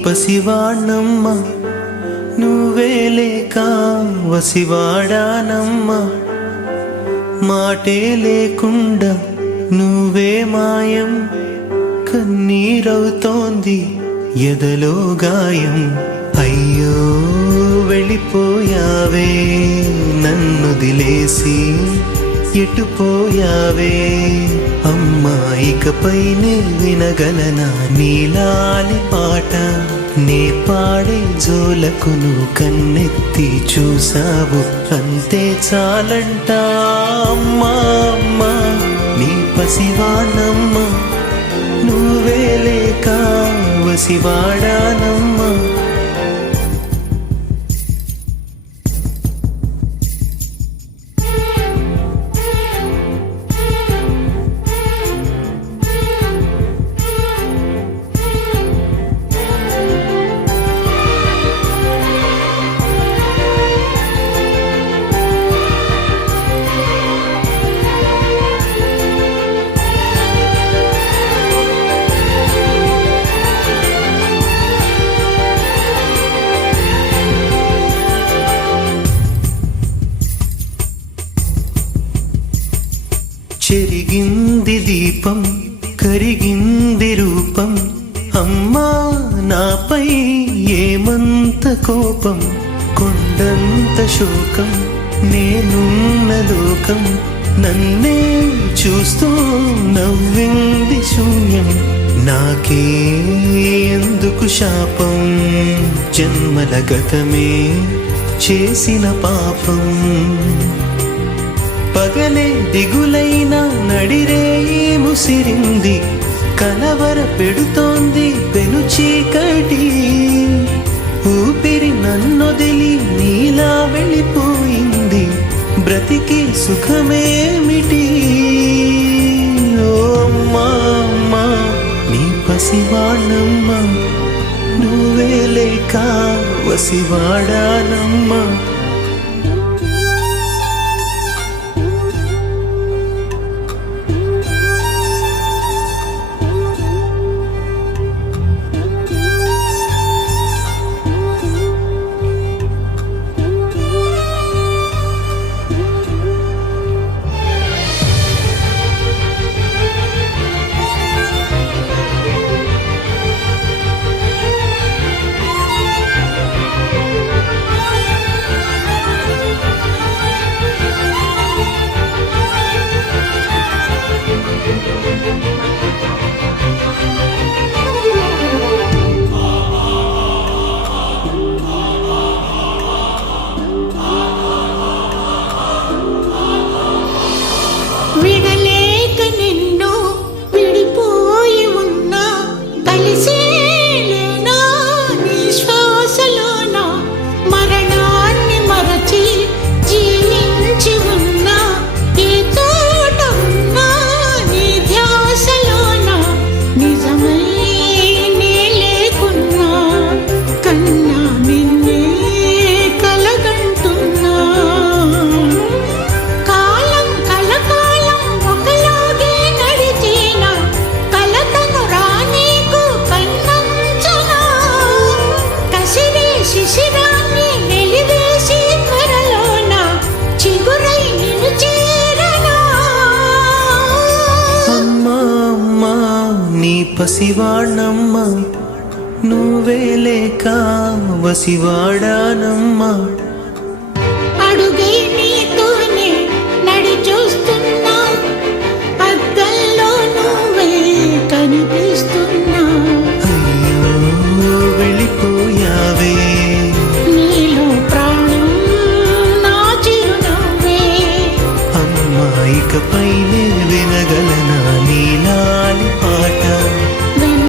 పసివాణ్ణమ్మ నువ్వే లేక వసివాడానమ్మ మాటే లేకుండా నువ్వే మాయం కన్నీరవుతోంది ఎదలో గాయం అయ్యో వెళ్ళిపోయావే నన్ను దిలేసి ఎటుపోయావే అమ్మా ఇకపై నే వినగలనా నీలాలి పాట నే పాడే జోలకు నువ్వు కన్నెత్తి చూసావు అంతే చాలంట అమ్మా అమ్మా నీ పసివాణమ్మ నువ్వే లేక వసివాడానమ్మా చెరిగింది దీపం కరిగింది రూపం అమ్మా నాపై ఏమంత కోపం కొండంత శోకం నేనున్న లోకం నన్నే చూస్తూ నవ్వింది శూన్యం నాకే ఎందుకు శాపం జన్మల గతమే చేసిన పాపం పగలే దిగులైన నడిరేయి ముసిరింది కలవర పెడుతోంది పెను చీకటి ఊపిరి నన్నొదిలి నీలా వెళ్ళిపోయింది బ్రతికి సుఖమేమిటి ఓ అమ్మా అమ్మా నీ పసివాణమ్మ నువ్వే లేక వసివాడానమ్మా విడలేక నిన్ను విడిపోయి ఉన్నా కలిసేలేనా నీ శ్వాసలోన మరణాన్ని మరచి జీవించి ఉన్నా ఏ తోట ఉన్నా నీ ధ్యాసలోన నిజమై నే లేకున్నా కన్నా నిన్నే కలగంటున్నా శిశిరాన్ని వెలివేసి త్వరలోన చిగురై నిన్ను చేరనా అమ్మా అమ్మా నీ పసివాణమ్మ నువ్వే లేక వసివాడానమ్మా